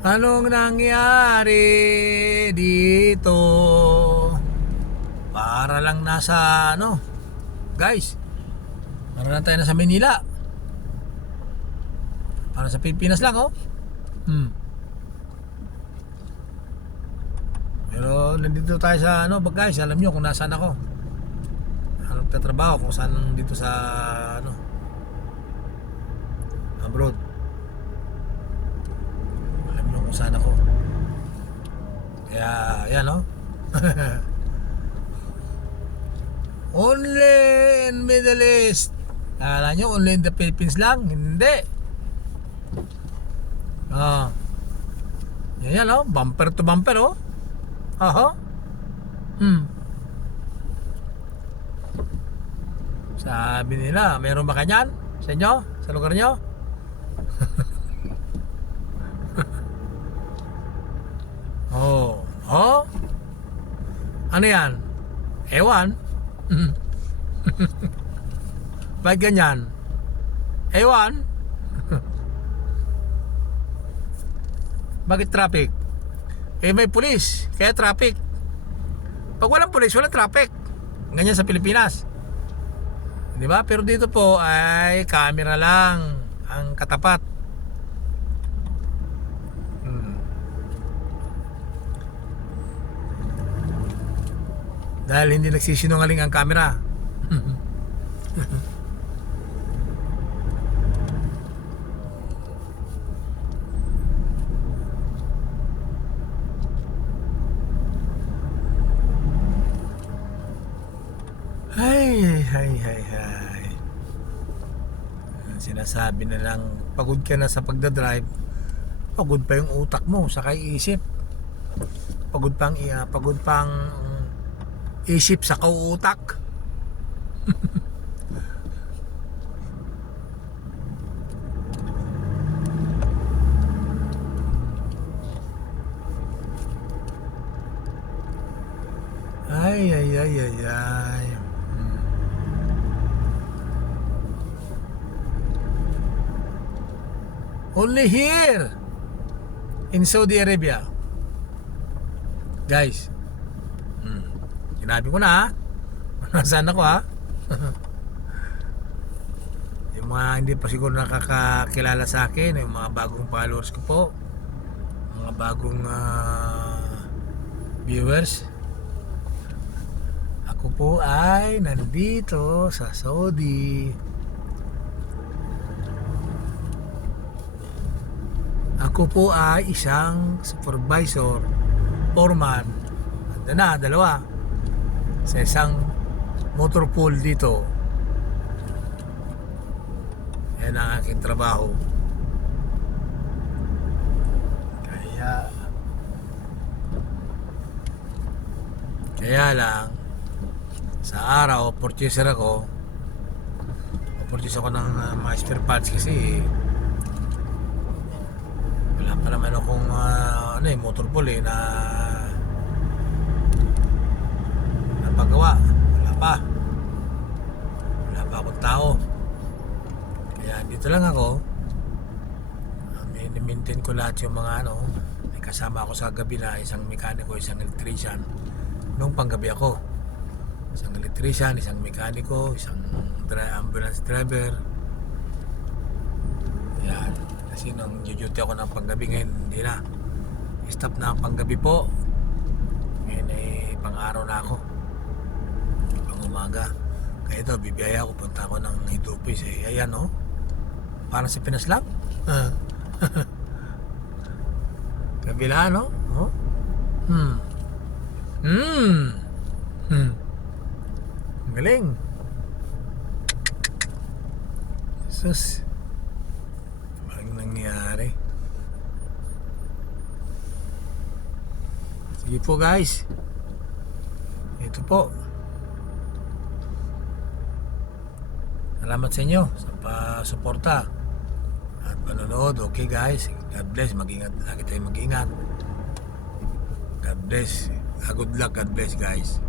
Anong nangyari dito? Para lang nasa guys. Para lang tayo nasa Manila. Para sa Pilipinas lang, oh. Pero nandito tayo sa guys, alam niyo kung nasaan ako. Ano nagtatrabaho kung saan dito sa abroad. Alam niyo kung saan ako. Kaya yan, no. Only in Middle East. Akala nyo only in the Philippines lang? Hindi. Yan, no? Bumper to bumper, oh. Aha. Sabi nila, meron ba kanyan sa inyo? Sa lugar nyo? Oh. Ano yan? Ewan. Bakit ganyan? Ewan. Bakit traffic? May pulis, kaya traffic. Pag walang pulis, walang traffic. Ganyan sa Pilipinas, di ba? Pero dito po ay camera lang ang katapat. Dahil hindi nagsisinungaling ang camera. Hay. Sinasabi na lang pagod ka na sa pagdadrive, pagod pa yung utak mo sa isip. Pagod pang isip sa kauutak. Ay. Only here in Saudi Arabia, guys. Sinabi ko na, ha. Nasaan ako, ha. Yung mga hindi pa siguro nakakakilala sa akin, yung mga bagong followers ko po, mga bagong viewers, ako po ay nandito sa Saudi. Ako po ay isang supervisor, foreman, dalawa, sa isang motor pool dito. Yan ang aking trabaho. Kaya lang, sa araw, purchase ako ng mga spare parts kasi wala pa naman akong motor pool na napagawa. Wala pa akong tao, kaya dito lang ako. Maintain ko lahat yung mga may kasama ako sa gabi na isang mekaniko, isang electrician nung panggabi ako. Isang electrician, isang mekaniko, isang ambulance driver. Yan. Kasi nung duty ako ng panggabi, ngayon hindi na. Stop na ang panggabi po. Ngayon ay pang-araw na ako, pang umaga. Kaya ito, bibiyaya ako, punta ako ng Hidupis. Ayan, parang sa Pinas lang. Kabila, galing. Sus, parang nangyari. Sige po, guys, ito po. Salamat sa inyo sa pasuporta at panonood. Okay, guys, God bless. Mag-ingat lagi tayo, mag-ingat. God bless. Good luck. God bless, guys.